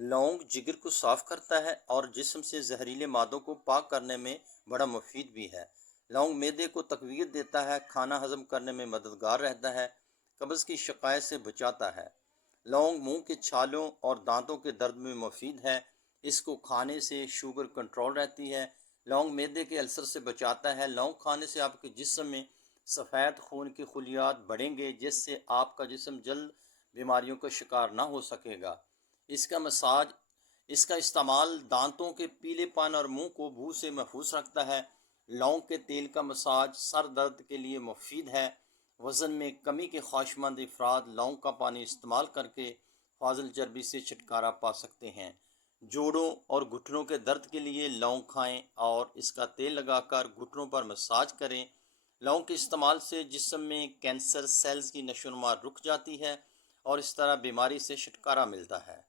لونگ جگر کو صاف کرتا ہے اور جسم سے زہریلے مادوں کو پاک کرنے میں بڑا مفید بھی ہے۔ لونگ معدے کو تقویت دیتا ہے، کھانا ہضم کرنے میں مددگار رہتا ہے، قبض کی شکایت سے بچاتا ہے۔ لونگ منہ کے چھالوں اور دانتوں کے درد میں مفید ہے، اس کو کھانے سے شوگر کنٹرول رہتی ہے۔ لونگ معدے کے السر سے بچاتا ہے۔ لونگ کھانے سے آپ کے جسم میں سفید خون کے خلیات بڑھیں گے، جس سے آپ کا جسم جلد بیماریوں کا شکار نہ ہو سکے گا۔ اس کا استعمال دانتوں کے پیلے پن اور منہ کو بو سے محفوظ رکھتا ہے۔ لونگ کے تیل کا مساج سر درد کے لیے مفید ہے۔ وزن میں کمی کے خواہشمند افراد لونگ کا پانی استعمال کر کے فاضل چربی سے چھٹکارا پا سکتے ہیں۔ جوڑوں اور گھٹنوں کے درد کے لیے لونگ کھائیں اور اس کا تیل لگا کر گھٹنوں پر مساج کریں۔ لونگ کے استعمال سے جسم میں کینسر سیلز کی نشو و نما رک جاتی ہے اور اس طرح بیماری سے چھٹکارا ملتا ہے۔